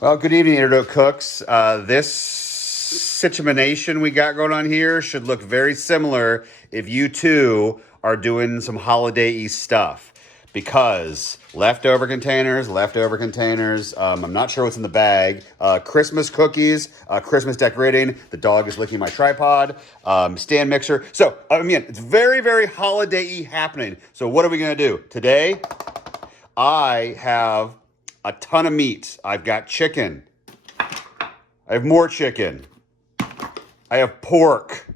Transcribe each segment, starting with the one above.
Well, good evening, Doak cooks. This situation we got going on here should look very similar if you too are doing some holiday-y stuff. Because leftover containers. I'm not sure what's in the bag. Christmas cookies, Christmas decorating. The dog is licking my tripod. Stand mixer. So, I mean, it's very, very holiday-y happening. So what are we going to do? Today, I have a ton of meat. I've got chicken. I have more chicken. I have pork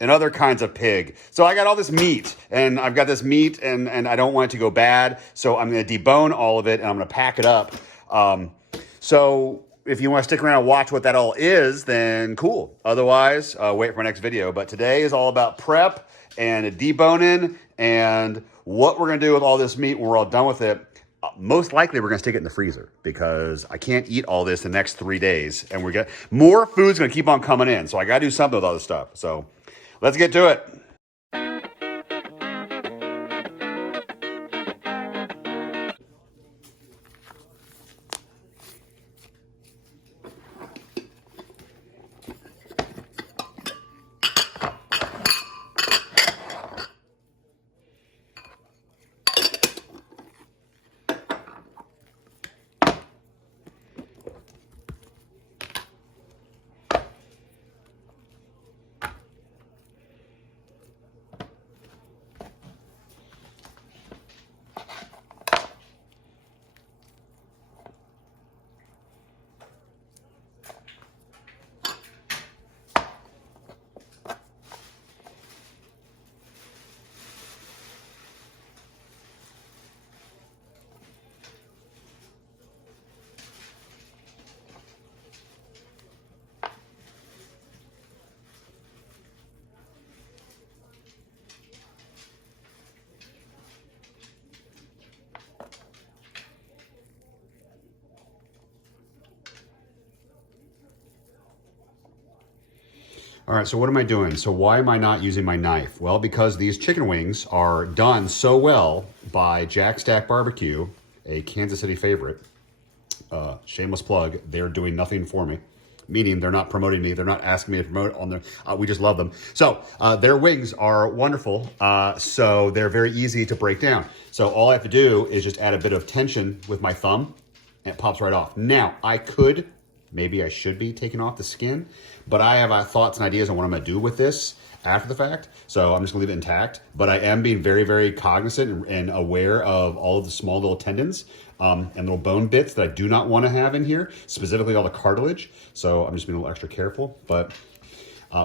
and other kinds of pig. So I got all this meat, and I've got this meat, and I don't want it to go bad. So I'm going to debone all of it, and I'm going to pack it up. So if you want to stick around and watch what that all is, then cool. Otherwise, wait for my next video. But today is all about prep and deboning and what we're going to do with all this meat when we're all done with it. Most likely we're going to stick it in the freezer because I can't eat all this the next 3 days, and we're going more food's going to keep on coming in. So I got to do something with all this stuff. So let's get to it. All right, so what am I doing? So why am I not using my knife? Well, because these chicken wings are done so well by Jack Stack Barbecue, a Kansas City favorite. Shameless plug, they're doing nothing for me. Meaning they're not promoting me. They're not asking me to promote on their, we just love them. So their wings are wonderful. So they're very easy to break down. So all I have to do is just add a bit of tension with my thumb and it pops right off. Now maybe I should be taking off the skin, but I have thoughts and ideas on what I'm gonna do with this after the fact. So I'm just gonna leave it intact, but I am being very, very cognizant and aware of all of the small little tendons and little bone bits that I do not wanna have in here, specifically all the cartilage. So I'm just being a little extra careful, but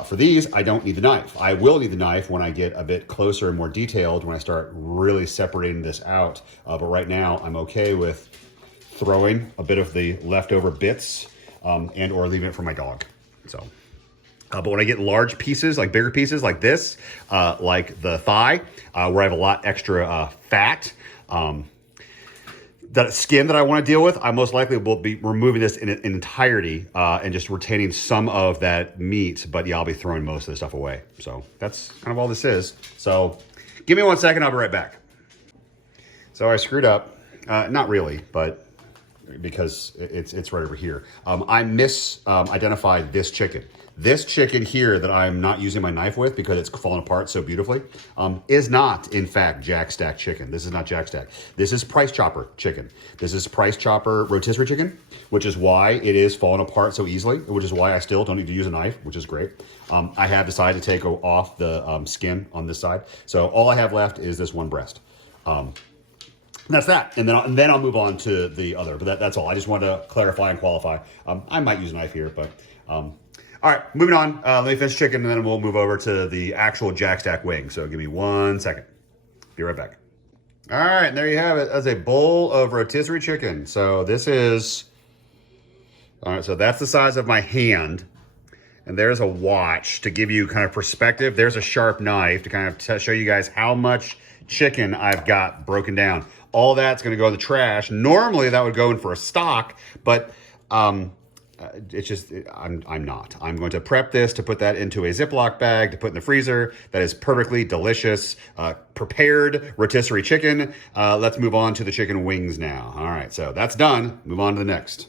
for these, I don't need the knife. I will need the knife when I get a bit closer and more detailed, when I start really separating this out. But right now, I'm okay with throwing a bit of the leftover bits and or leaving it for my dog. So, but when I get large pieces, like bigger pieces like this, like the thigh, where I have a lot extra fat, that skin that I want to deal with, I most likely will be removing this in entirety and just retaining some of that meat. But yeah, I'll be throwing most of the stuff away. So that's kind of all this is. So give me 1 second, I'll be right back. So I screwed up, not really, but because it's right over here. I misidentified this chicken. This chicken here that I'm not using my knife with because it's fallen apart so beautifully is not, in fact, Jack Stack chicken. This is not Jack Stack. This is Price Chopper chicken. This is Price Chopper rotisserie chicken, which is why it is falling apart so easily, which is why I still don't need to use a knife, which is great. I have decided to take off the skin on this side. So all I have left is this one breast. That's that, and then I'll move on to the other. But that's all. I just wanted to clarify and qualify. I might use a knife here, but all right. Moving on. Let me finish chicken, and then we'll move over to the actual Jack Stack wing. So give me 1 second. Be right back. All right, and there you have it. That's a bowl of rotisserie chicken. So this is all right. So that's the size of my hand, and there's a watch to give you kind of perspective. There's a sharp knife to kind of show you guys how much chicken I've got broken down. All that's going to go in the trash. Normally that would go in for a stock, but it's just, I'm not. I'm going to prep this to put that into a Ziploc bag to put in the freezer. That is perfectly delicious, prepared rotisserie chicken. Let's move on to the chicken wings now. All right, so that's done. Move on to the next.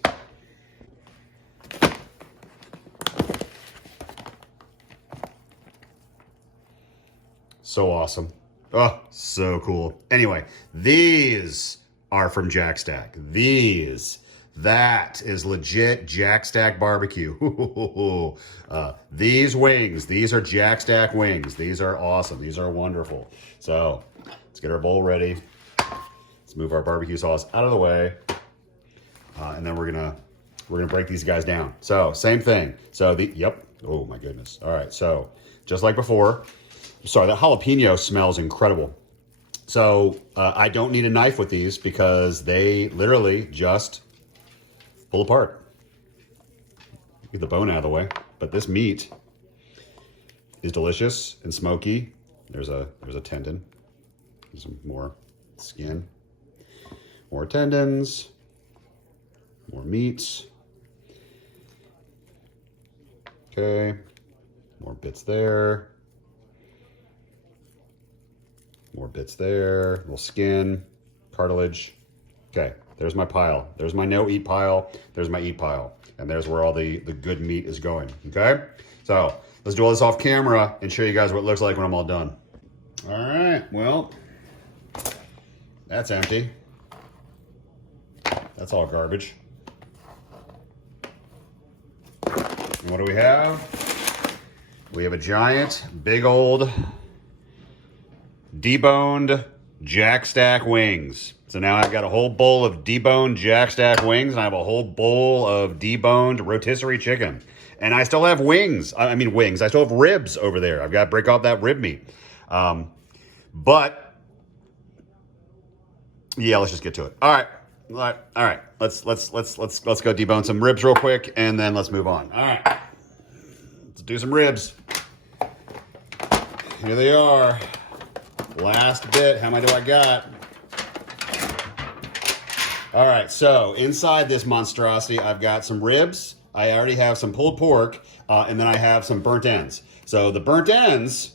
So awesome. Oh, so cool. Anyway, these are from Jack Stack. That is legit Jack Stack barbecue. These wings, these are Jack Stack wings. These are awesome. These are wonderful. So let's get our bowl ready. Let's move our barbecue sauce out of the way. And then we're gonna break these guys down. So same thing. So yep. Oh my goodness. All right. So just like before, sorry, that jalapeno smells incredible. So I don't need a knife with these because they literally just pull apart. Get the bone out of the way. But this meat is delicious and smoky. There's a tendon. There's some more skin. More tendons. More meats. Okay. More bits there. More bits there. Little skin. Cartilage. Okay. There's my pile. There's my no-eat pile. There's my eat pile. And there's where all the good meat is going. Okay? So, let's do all this off camera and show you guys what it looks like when I'm all done. All right. Well, that's empty. That's all garbage. And what do we have? We have a giant, big old, deboned Jack Stack wings. So now I've got a whole bowl of deboned Jack Stack wings, and I have a whole bowl of deboned rotisserie chicken. And I still have wings. I mean wings. I still have ribs over there. I've got to break off that rib meat. But yeah, let's just get to it. All right. Let's go debone some ribs real quick, and then let's move on. All right. Let's do some ribs. Here they are. Last bit. How many do I got? All right, so inside this monstrosity, I've got some ribs. I already have some pulled pork, and then I have some burnt ends. So the burnt ends,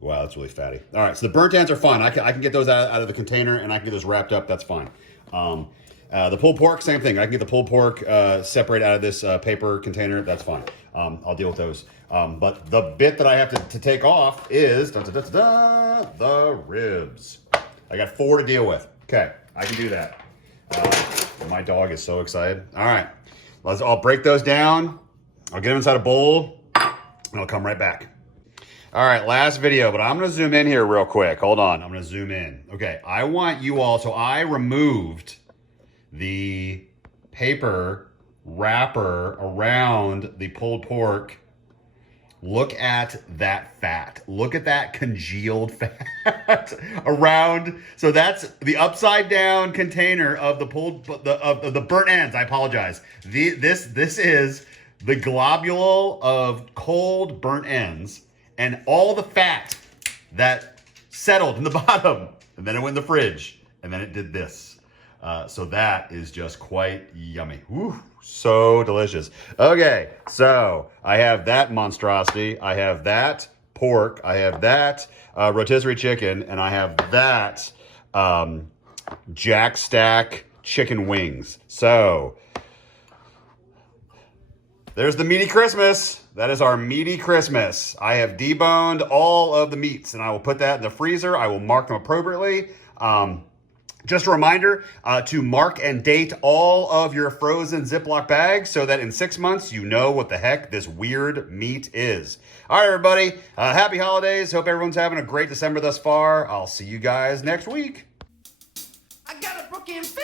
wow, that's really fatty. All right, so the burnt ends are fine. I can get those out of the container, and I can get those wrapped up. That's fine. The pulled pork, same thing. I can get the pulled pork separated out of this paper container. That's fine. I'll deal with those. But the bit that I have to take off is the ribs. I got 4 to deal with. Okay. I can do that. My dog is so excited. All right, I'll break those down. I'll get them inside a bowl, and I'll come right back. All right, last video, but I'm gonna zoom in here real quick. Hold on, I'm gonna zoom in. Okay, I want you all, so I removed the paper wrapper around the pulled pork. Look at that fat. Look at that congealed fat around. So that's the upside down container of the the burnt ends. I apologize. This is the globule of cold burnt ends and all the fat that settled in the bottom. And then it went in the fridge. And then it did this. So that is just quite yummy. Woo, so delicious. Okay, so I have that monstrosity. I have that pork. I have that rotisserie chicken. And I have that Jack Stack chicken wings. So there's the meaty Christmas. That is our meaty Christmas. I have deboned all of the meats, and I will put that in the freezer. I will mark them appropriately. Just a reminder to mark and date all of your frozen Ziploc bags so that in 6 months you know what the heck this weird meat is. All right, everybody. Happy holidays. Hope everyone's having a great December thus far. I'll see you guys next week. I got a broken fit.